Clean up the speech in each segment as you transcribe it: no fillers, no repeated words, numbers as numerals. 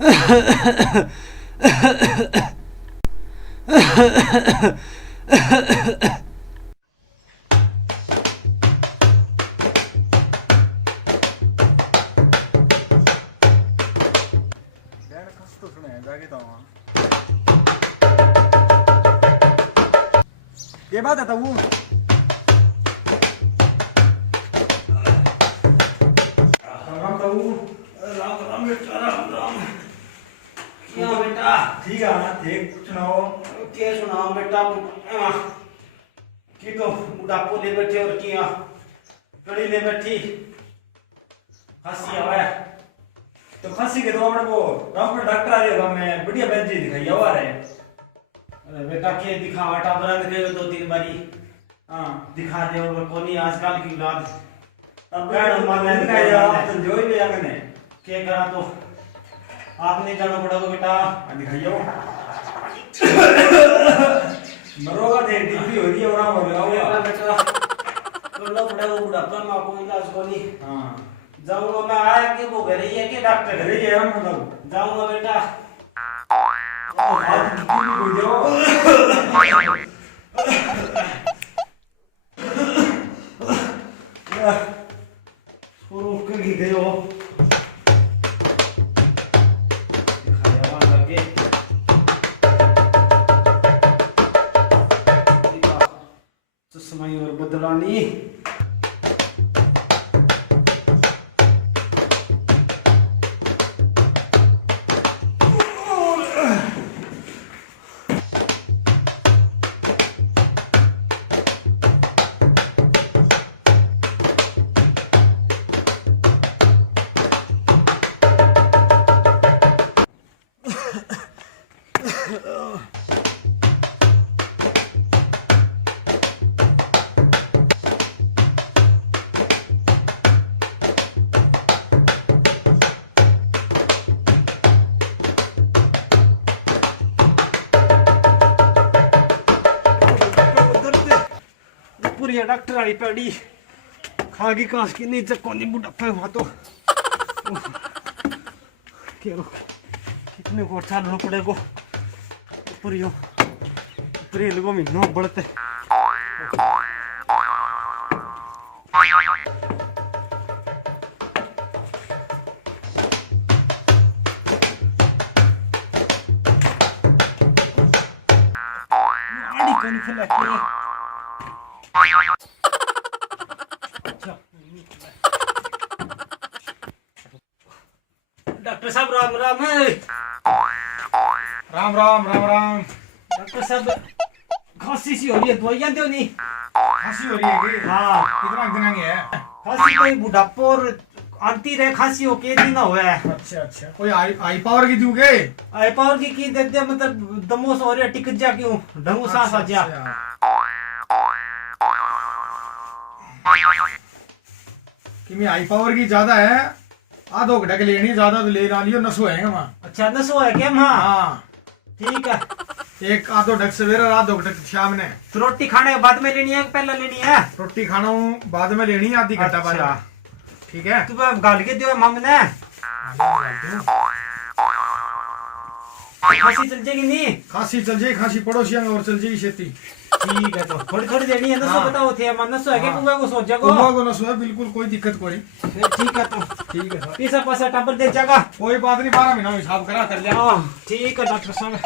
ये बात है वो राम राम राम बेटा राम राम। क्या बेटा? ठीक है ना, ठीक सुनाओ। क्या सुनाओ बेटा? की तो बुढ़ापो ले बैठे और किया कड़ी ले बैठी हंसी आवे तो खांसी के तो अपने को गांव में डॉक्टर आ रहे मैं बढ़िया बेंच दिखाई आ रहे हैं। अरे बेटा के दिखावा टाबरन गए दो तीन बारी हाँ दिखा दे और कोनी आजकल की औलाद अब गाड़ मारने इतना यार तो जो ही ले आने क्या करा तो आपने जाना पड़ेगा बेटा। दिखाइयो मरोगा देख डीपी हो रही है और हो बेटा गया बेटा करना पड़ेगा बुढ़ापा में आपको इलाज कोनी। हां जाऊंगा मैं आया कि वो घर ही है कि डॉक्टर घर अरे ये हम मतलब जाऊंगा बेटा। आज डीपी भी हो जाओ और उसके की गए हो दिखाया वहां लगे चश्मा और बदलानी पूरी डॉक्टर वाली पेड़ी खागी काश की नहीं चक्को नहीं बुढ़ापे हुआ तो केरो कितने को चालना पड़ेगा पूरी पूरी लोगों में नौ बढ़ते कौन खिला डॉक्टर साहब राम राम है। राम राम राम राम। डॉक्टर साहब खांसी सी हो रही है दवाइयां दो नहीं। खांसी हो रही है कि हाँ कितना दिन की है? खांसी कोई बुढ़ापो और आती रहे खांसी हो के दिन हुआ है। अच्छा अच्छा कोई आई पावर की दूगे? आई पावर की दे दे मतलब दमोस हो रहा टिक जा क्यों ढंगू सांस आ जा। कि मैं आई पावर की ज्यादा है आधो घंटा के लेनी ज्यादा तो ले ना लियो नसो है वहाँ। अच्छा नसो है क्या हाँ हाँ ठीक है। एक आधो ढक सवेरे और आधो ढक शाम ने। तो रोटी खाने के बाद में लेनी है पहले लेनी है? रोटी खाना हूँ बाद में लेनी है आधी घंटा बाद। अच्छा। ठीक है तू गाल के दियो मामने खांसी चल जाएगी नहीं? खांसी चल जाएगी खांसी पड़ोसियों में और चल जाएगी खेती। ठीक है तो थोड़ी थोड़ी देनी है नसो हाँ। बताओ थे मन नसो है कि हाँ। पुआ को सोच जागो कुंभा को नसो है बिल्कुल कोई दिक्कत कोई नहीं। फिर ठीक है तो ठीक है सर पीसा पासा टबर दे जागा। कोई बात नहीं 12 महीना में हिसाब करा कर लिया। हाँ ठीक है डॉक्टर साहब।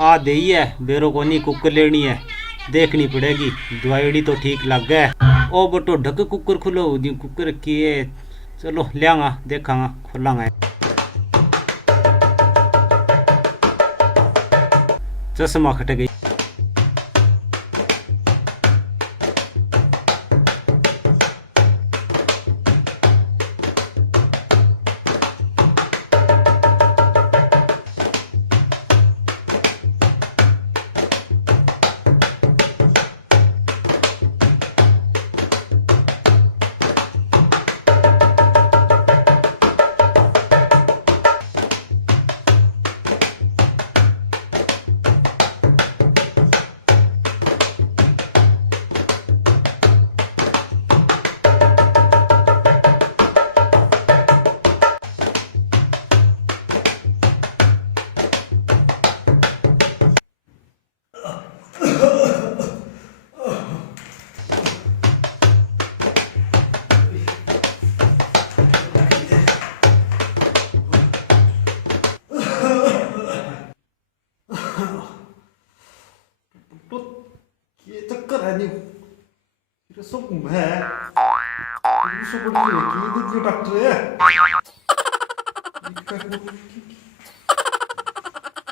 आ दही है बेरो कोनी कुकर लेनी है देखनी पड़ेगी दवाई तो ठीक लग गए ओ बटो ढक कुकर खुलो दी कुकर किए चलो लियांगा देखांगा खोलांगा चश्मा खट गई घूमे सो बड़ी की दे डॉक्टर है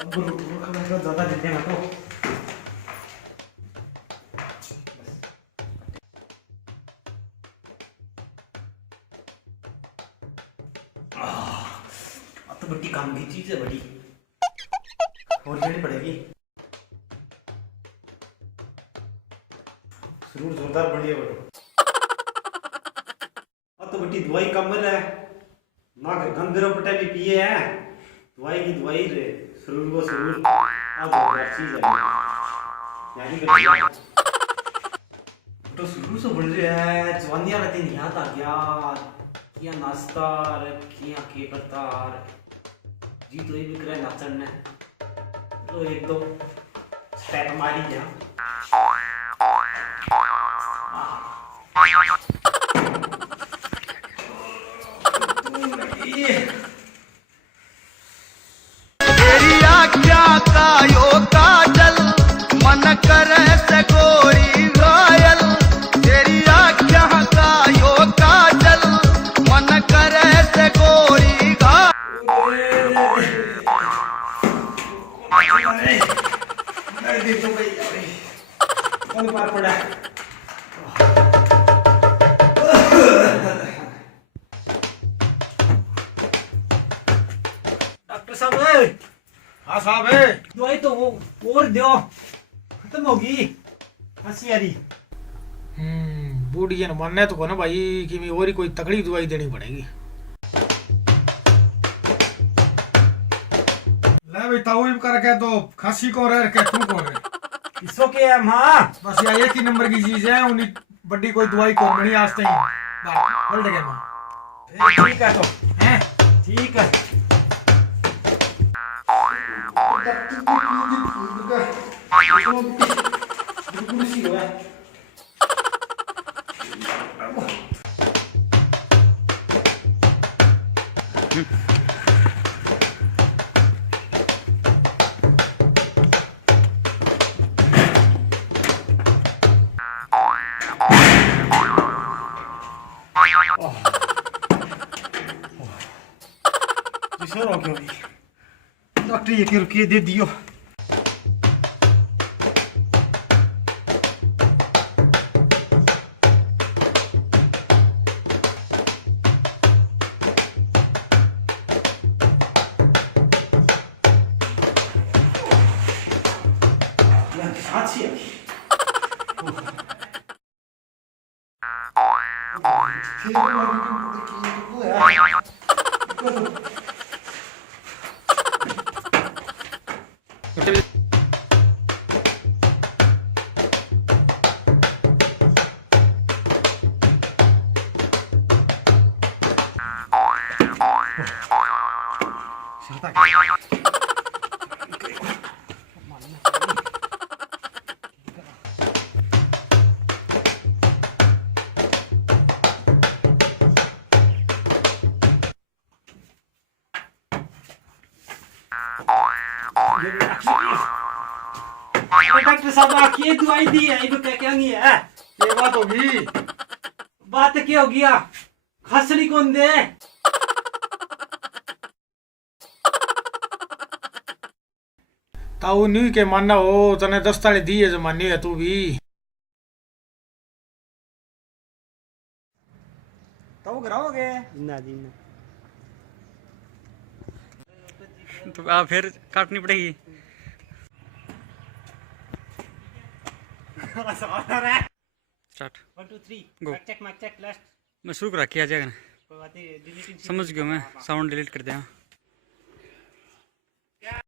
अब ज्यादा देते हैं तो तो बड़ी काम की चीज है बड़ी और लेनी पड़ेगी जरूर जोरदार बढ़िया बड़ो अब तो बड़ी दवाई कमल है ना गंदरो पटे भी पिए हैं दवाई की दवाई रे शरीर को शरीर अब जोरदार चीज है यानी कर तो शुरू से बढ़ रहा है जवानी वाला दिन याद आ गया किया नाश्ता किया के करता जी तो ये भी करे नाचन ने तो एक दो स्टेप मारी गया तेरी आख्या का यो काजल मन करे से गोरी घायल तेरी आख्या का यो काजल मन करे से गोरी मार पड़ा डॉक्टर साहब हाँ साहब है दवाई तो वो और दो खत्म होगी हंसी आ रही बूढ़ी ने मानने तो को ना भाई कि मैं और ही कोई तगड़ी दवाई देनी पड़ेगी ले भाई ताऊ करके तो खांसी को रह के तू कौन है इसो के है मां बस ये एक ही नंबर की चीज है उन्हीं बड़ी कोई दवाई को नहीं आज तक बोल दे मां ठीक है तो हैं ठीक है डॉक्टर ये रुकिए दे दियो डॉक्टर साहब आखिए दवाई दी है ये क्या क्या नहीं है ये बात होगी बात क्या हो गया खसड़ी कौन दे ताऊ न्यू के मानना हो तने 10 ताली दी है जमानी है तू भी तो कराओगे ना जी ना तो आप फिर काटनी पड़ेगी start 1 2 3 Go. Mike check last मैं शुरू करा किया जाएगा ना कोई बात नहीं डिलीटिंग समझ गया मैं साउंड डिलीट कर दिया